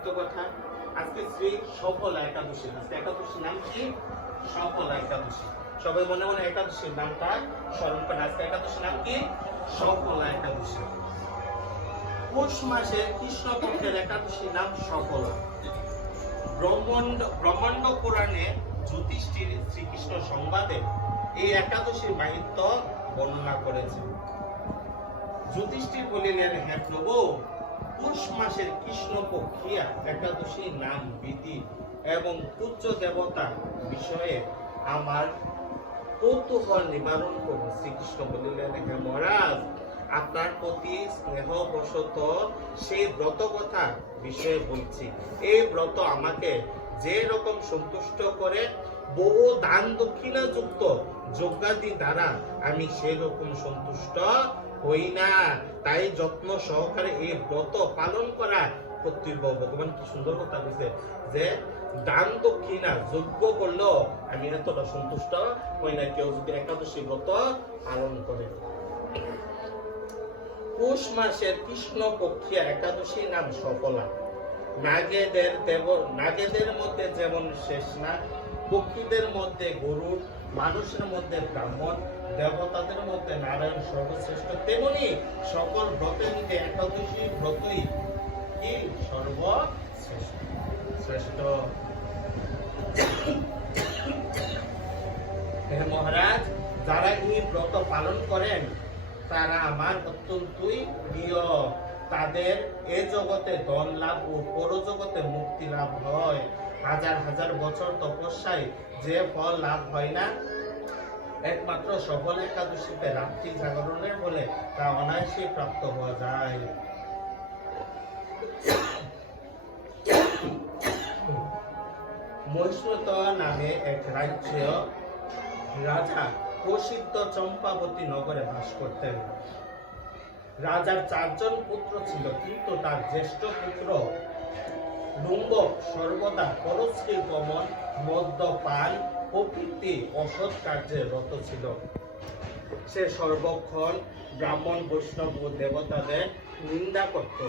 সংক্ষিপ্ত কথা, আজকে শ্রী সফলা একাদশী। আজকে একাদশীর নাম কি? সফলা একাদশী। সবাই মনে মনে একাদশীর নামটা স্মরণ করেন। আজকে একাদশীর নাম কি? সফলা একাদশী। পৌষ মাসের কৃষ্ণপক্ষের একাদশীর নাম সফলা। ব্রহ্মাণ্ড পুরাণে যুধিষ্ঠির শ্রীকৃষ্ণ সংবাদে এই একাদশীর মাহাত্ম্য বর্ণনা করেছেন। যুধিষ্ঠির বলিলেন, হে প্রভু, পৌষ মাসের কৃষ্ণপক্ষিয়া একাদশীর নাম, বিধি এবং পূজ্য দেবতা বিষয়ে আমার কৌতূহল নিবারণ করুন। শ্রীকৃষ্ণ বলিলেন, হে মহারাজ, আপনার প্রতি স্নেহবশত সেই ব্রত কথা বিষয়ে বলছি। এই ব্রত আমাকে যে রকম সন্তুষ্ট করে, বহু দান দক্ষিণা যুক্ত যজ্ঞাদি দ্বারা আমি সেই রকম সন্তুষ্ট হই না। তাই যত্ন সহকারে এই ব্রত পালন করা কর্তব্য। ভগবান কি সুন্দর কথা বলছে যে দান দক্ষিণা যজ্ঞ করলেও আমি এতটা সন্তুষ্ট হই না কেউ যদি একাদশী ব্রত পালন করে। পৌষ মাসের কৃষ্ণপক্ষিয়া একাদশীর নাম সফলা। নাগেদের মধ্যে যেমন শেষনাগ, পক্ষীদের মধ্যে গরুড়, মানুষের মধ্যে ব্রাহ্মণ, দেবতাদের মধ্যে নারায়ণ সর্বশ্রেষ্ঠ, তেমনি সকল ব্রতের মধ্যে একাদশী ব্রতই কি সর্বশ্রেষ্ঠ। হে মহারাজ, যারা এই ব্রত পালন করেন তারা আমার অত্যন্তই প্রিয়। তাদের এ জগতে ধন লাভ ও পরজগতে মুক্তি লাভ হয়। হাজার হাজার বছর তপস্যায় যে ফল লাভ হয় না, একমাত্র সফলা একাদশীতে রাত্রি জাগরণের বলে তা অনায়াসে প্রাপ্ত হওয়া যায়। মহিষ্মত নামে এক রাজ্য রাজা প্রসিদ্ধ চম্পাবতী নগরে বাস করতেন। রাজার 4 জন পুত্র ছিল, কিন্তু তার জ্যেষ্ঠ পুত্র লুম্বক সর্বদা পরশ্রী গমন, মদ্যপান প্রভৃতি অসৎ কার্যে রত ছিল। সে সর্বক্ষণ ব্রাহ্মণ, বৈষ্ণব ও দেবতাদের নিন্দা করত।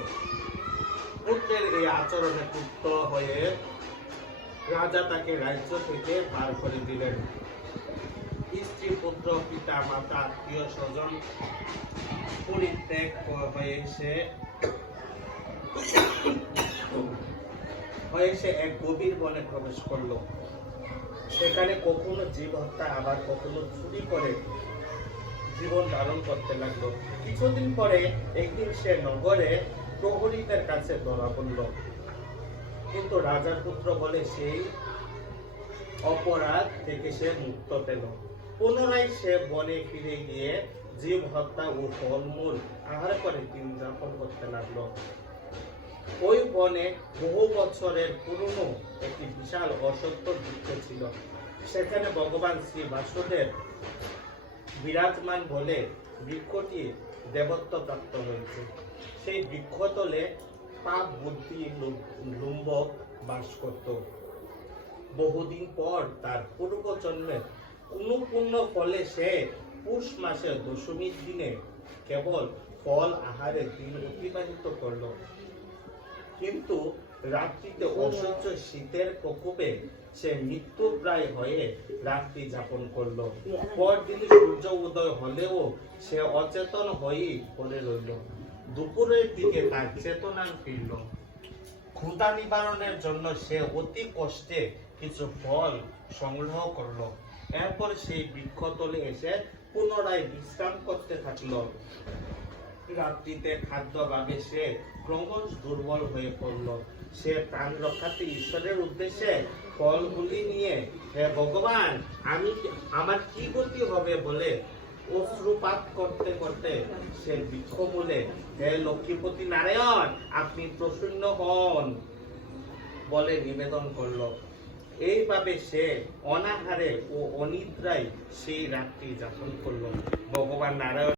পুত্রের এই আচরণে ক্ষুব্ধ হয়ে রাজা তাকে রাজ্য থেকে বার করে দিলেন। স্ত্রী, পুত্র, পিতা, মাতা, আত্মীয় স্বজন পরিত্যাগ হয়ে সে এক গভীর বনে প্রবেশ করলো। সেখানে কখনো জীব হত্যা, আবার কখনো চুরি করে জীবন ধারণ করতে লাগলো। কিছুদিন পরে একদিন সে নগরে প্রহরীদের কাছে ধরা পড়ল, কিন্তু রাজার পুত্র বলে সেই অপরাধ থেকে সে মুক্ত পেল। পুনরায় সে বনে ফিরে গিয়ে জীব হত্যা ও ফলমূল আহার করে দিন যাপন করতে লাগলো। ওই বনে বহু বছরের পুরনো একটি বিশাল অশ্বত্থ বৃক্ষ ছিল। সেখানে ভগবান শ্রী বাসুদেব বিরাজমান বলে বৃক্ষটি দেবত্ব প্রাপ্ত হয়েছে। সেই বৃক্ষতলে পাপ বুদ্ধি লুম্বক বাস করত। বহুদিন পর তার পূর্ব জন্মের অনুপূর্ণ ফলে সে পৌষ মাসের দশমীর দিনে কেবল ফল আহারে দিন অতিবাহিত করল। কিন্তু রাত্রিতে অসহ্য শীতের প্রকোপে সে মৃত্যুপ্রায় হয়ে রাত্রি যাপন করল। পরদিন সূর্য উদয় হলেও সে অচেতন হয়েই পড়ে রইল। দুপুরের দিকে তার চেতনা ফিরল। ক্ষুধা নিবারণের জন্য সে অতি কষ্টে কিছু ফল সংগ্রহ করলো। এরপর সেই বৃক্ষতলে এসে পুনরায় বিশ্রাম করতে থাকলো। রাত্রিতে খাদ্যাভাবে সে ক্রমশ দুর্বল হয়ে পড়ল। সে প্রাণ রক্ষার্থে ঈশ্বরের উদ্দেশ্যে ফলগুলি নিয়ে, হে ভগবান, আমার কি গতি হবে বলে অশ্রুপাত করতে করতে সে বৃক্ষমূলে, হে লক্ষ্মীপতি নারায়ণ, আপনি প্রসন্ন হন বলে নিবেদন করল। এইভাবে সে অনাহারে ও অনিদ্রায় সেই রাত্রি যাপন করল। ভগবান নারায়ণ